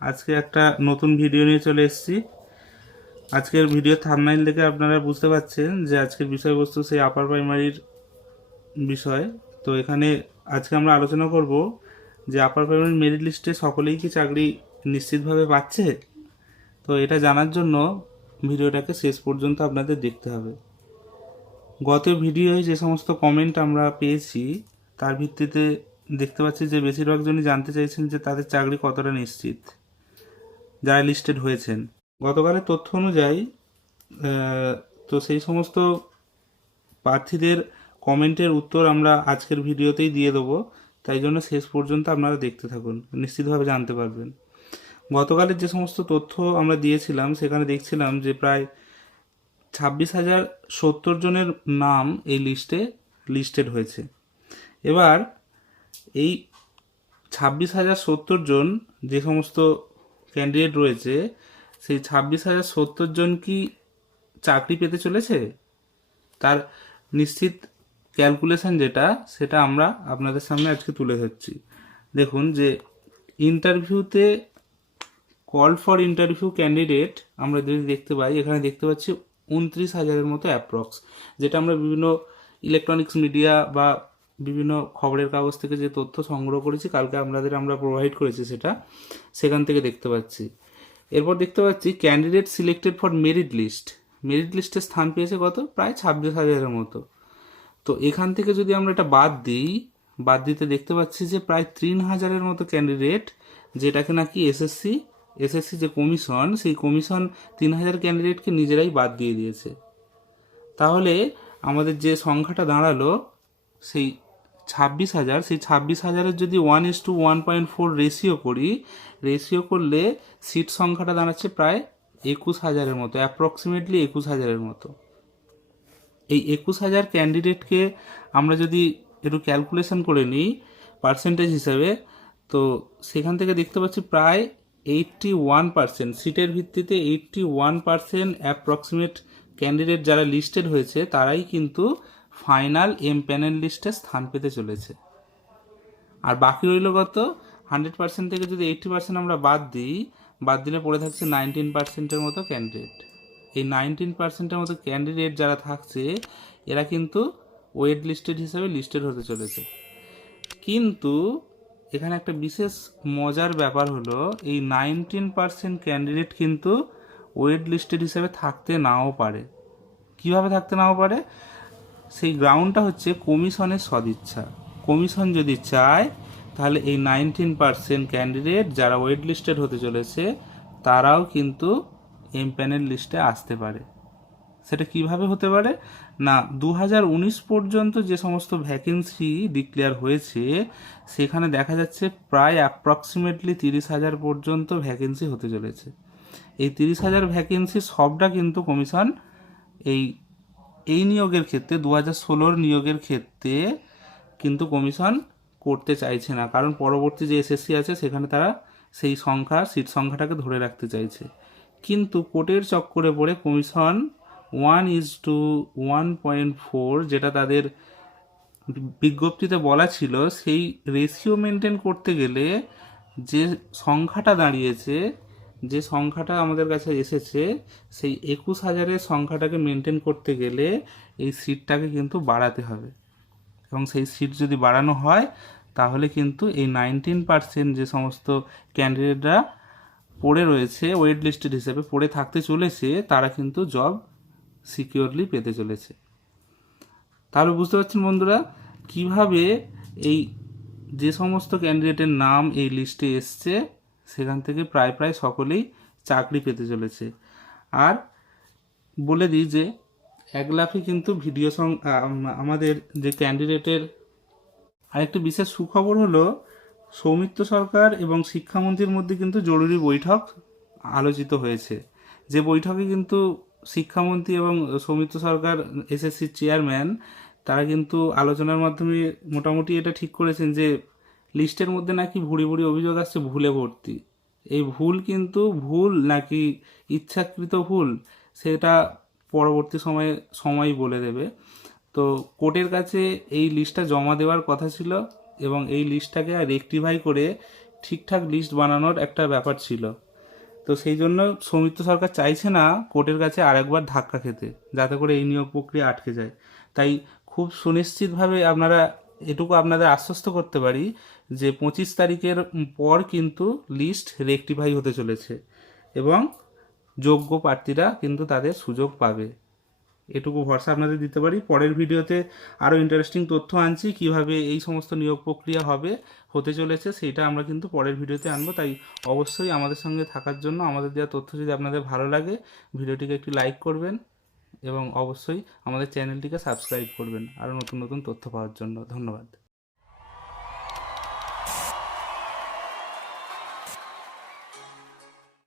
আজকে একটা নতুন ভিডিও নিয়ে চলে এসেছি। আজকের ভিডিও থাম্বনেইল দেখে আপনারা বুঝতে পারছেন যে আজকের বিষয়বস্তু সেই আপার প্রাইমারির বিষয়। তো এখানে আজকে আমরা আলোচনা করব যে আপার প্রাইমারি মেরিট লিস্টে সকলেই কি চাকরি নিশ্চিতভাবে পাচ্ছে। তো এটা জানার জন্য ভিডিওটাকে শেষ পর্যন্ত আপনাদের দেখতে হবে। গত ভিডিওয় যে সমস্ত কমেন্ট আমরা পেয়েছি তার ভিত্তিতে দেখতে পাচ্ছি যে বেশিরভাগ জনই জানতে চাইছেন যে তাদের চাকরি কতটা নিশ্চিত, যারা লিস্টেড হয়েছেন। গতকালের তথ্য অনুযায়ী তো সেই সমস্ত প্রার্থীদের কমেন্টের উত্তর আমরা আজকের ভিডিওতেই দিয়ে দেবো, তাই জন্য শেষ পর্যন্ত আপনারা দেখতে থাকুন, নিশ্চিতভাবে জানতে পারবেন। গতকালের যে সমস্ত তথ্য আমরা দিয়েছিলাম সেখানে দেখছিলাম যে প্রায় 26,070 জনের নাম এই লিস্টে লিস্টেড হয়েছে। এবার এই 26,070 জন যে সমস্ত ক্যান্ডিডেট রয়েছে, সেই 26,070 জন কি চাকরি পেতে চলেছে? তার নিশ্চিত ক্যালকুলেশন যেটা, সেটা আমরা আপনাদের সামনে আজকে তুলে ধরছি। দেখুন যে ইন্টারভিউতে কল ফর ইন্টারভিউ ক্যান্ডিডেট আমরা যদি দেখতে পাই, এখানে দেখতে পাচ্ছি 29,000-এর মতো অ্যাপ্রক্স, যেটা আমরা বিভিন্ন ইলেকট্রনিক্স মিডিয়া বা বিভিন্ন খবরের কাগজ থেকে যে তথ্য সংগ্রহ করেছি কালকে আমরা প্রোভাইড করেছি, সেখান থেকে দেখতে পাচ্ছি। এরপর দেখতে পাচ্ছি candidate selected for merit list, merit লিস্টে স্থান পেয়েছে কত, প্রায় 26,000-এর মতো। তো এখান থেকে যদি আমরা এটা বাদ দিতে দেখতে পাচ্ছি যে প্রায় 3,000-এর মতো ক্যান্ডিডেট, যেটাকে নাকি এসএসসি যে কমিশন, সেই কমিশন 3,000 ক্যান্ডিডেটকে নিজেরাই বাদ দিয়ে দিয়েছে। তাহলে আমাদের যে সংখ্যাটা দাঁড়ালো সেই 26,000, সেই 26,000-এর যদি 1:1.4 রেশিও করলে সিট সংখ্যাটা দাঁড়াচ্ছে প্রায় 21,000-এর মতো, অ্যাপ্রক্সিমেটলি 21,000-এর মতো। এই 21,000 ক্যান্ডিডেটকে আমরা যদি একটু ক্যালকুলেশন করে নিই পার্সেন্টেজ হিসাবে, তো সেখান থেকে দেখতে পাচ্ছি প্রায় 81% সিটের ভিত্তিতে 81% অ্যাপ্রক্সিমেট ক্যান্ডিডেট যারা লিস্টেড হয়েছে তারাই কিন্তু ফাইনাল প্যানেল লিস্টে স্থান পেতে চলেছে। আর বাকি রইল কত, 100% থেকে যদি 80% আমরা বাদ দিলে পড়ে থাকছে 19%-এর মতো ক্যান্ডিডেট। এই 19%-এর মতো ক্যান্ডিডেট যারা থাকছে, এরা কিন্তু ওয়েট লিস্টেড হিসাবে লিস্টেড হতে চলেছে। কিন্তু এখানে একটা বিশেষ মজার ব্যাপার হলো, এই 19% ক্যান্ডিডেট কিন্তু ওয়েট লিস্টেড হিসাবে থাকতে নাও পারে। কিভাবে থাকতে নাও পারে, সেই গ্রাউন্ডটা হচ্ছে কমিশনের সদিচ্ছা। কমিশন যদি চায় তাহলে এই 19% ক্যান্ডিডেট যারা ওয়েট লিস্টেড হতে চলেছে তারাও কিন্তু প্যানেল লিস্টে আসতে পারে। সেটা কিভাবে হতে পারে না, 2019 পর্যন্ত যে সমস্ত ভ্যাকেন্সি ডিক্লেয়ার হয়েছে সেখানে দেখা যাচ্ছে প্রায় অ্যাপ্রক্সিমেটলি 30,000 পর্যন্ত ভ্যাকেন্সি হতে চলেছে। এই 30,000 ভ্যাকেন্সি সবটা কিন্তু কমিশন এই নিয়োগের ক্ষেত্রে 2016 নিয়োগের ক্ষেত্রে কিন্তু কমিশন করতে চাইছে না, কারণ পরবর্তী যে এসএসসি আছে সেখানে তারা সেই সিট সংখ্যাটাকে ধরে রাখতে চাইছে। কিন্তু কোর্টের চক্করে পড়ে কমিশন 1:1.4 যেটা তাদের বিজ্ঞপ্তিতে বলা ছিল, সেই রেশিও মেনটেন করতে গেলে যে সংখ্যাটা দাঁড়িয়েছে, যে সংখ্যাটা আমাদের কাছে এসেছে, সেই 21,000-এর সংখ্যাটাকে মেনটেন করতে গেলে এই সিটটাকে কিন্তু বাড়াতে হবে। এবং সেই সিট যদি বাড়ানো হয় তাহলে কিন্তু এই 19% যে সমস্ত ক্যান্ডিডেটরা পড়ে রয়েছে ওয়েট লিস্টেড হিসেবে পড়ে থাকতে চলেছে, তারা কিন্তু জব সিকিউরলি পেতে চলেছে। তাহলে বুঝতে পারছেন বন্ধুরা, কিভাবে এই যে সমস্ত ক্যান্ডিডেটের নাম এই লিস্টে এসছে সেখান থেকে প্রায় সকলেই চাকরি পেতে চলেছে। আর বলে দিই যে এক লাফে কিন্তু আমাদের যে ক্যান্ডিডেটের আরেকটি বিশেষ সুখবর হলো, সৌমিত্র সরকার এবং শিক্ষামন্ত্রীর মধ্যে কিন্তু জরুরি বৈঠক আলোচিত হয়েছে। যে বৈঠকে কিন্তু শিক্ষামন্ত্রী এবং সৌমিত্র সরকার এসএসসির চেয়ারম্যান, তারা কিন্তু আলোচনার মাধ্যমে মোটামুটি এটা ঠিক করেছেন যে লিস্টের মধ্যে নাকি ভুরি ভুরি অভিযোগ আসছে ভুলে ভর্তি। এই ভুল কিন্তু ভুল নাকি ইচ্ছাকৃত ভুল, সেটা পরবর্তী সময় বলে দেবে। তো কোর্টের কাছে এই লিস্টটা জমা দেওয়ার কথা ছিল এবং এই লিস্টটাকে রেকটিফাই করে ঠিকঠাক লিস্ট বানানোর একটা ব্যাপার ছিল। তো সেই জন্য সৌমিত্র সরকার চাইছে না কোর্টের কাছে আরেকবার ধাক্কা খেতে, যাতে করে এই নিয়োগ প্রক্রিয়া আটকে যায়। তাই খুব সুনিশ্চিতভাবে এটুকু আপনাদের আশ্বস্ত করতে পারি যে 25 তারিখের পর কিন্তু লিস্ট রেকটিফাই হতে চলেছে এবং যোগ্য প্রার্থীরা কিন্তু তাদের সুযোগ পাবে। এটুকু ভরসা আপনাদের দিতে পারি। পরের ভিডিওতে আরও ইন্টারেস্টিং তথ্য আনছি, কিভাবে এই সমস্ত নিয়োগ প্রক্রিয়া হতে চলেছে সেটা আমরা কিন্তু পরের ভিডিওতে আনবো। তাই অবশ্যই আমাদের সঙ্গে থাকার জন্য, আমাদের দেওয়া তথ্য যদি আপনাদের ভালো লাগে ভিডিওটিকে একটি লাইক করবেন এবং অবশ্যই আমাদের চ্যানেলটিকে সাবস্ক্রাইব করবেন আরও নতুন নতুন তথ্য পাওয়ার জন্য। ধন্যবাদ।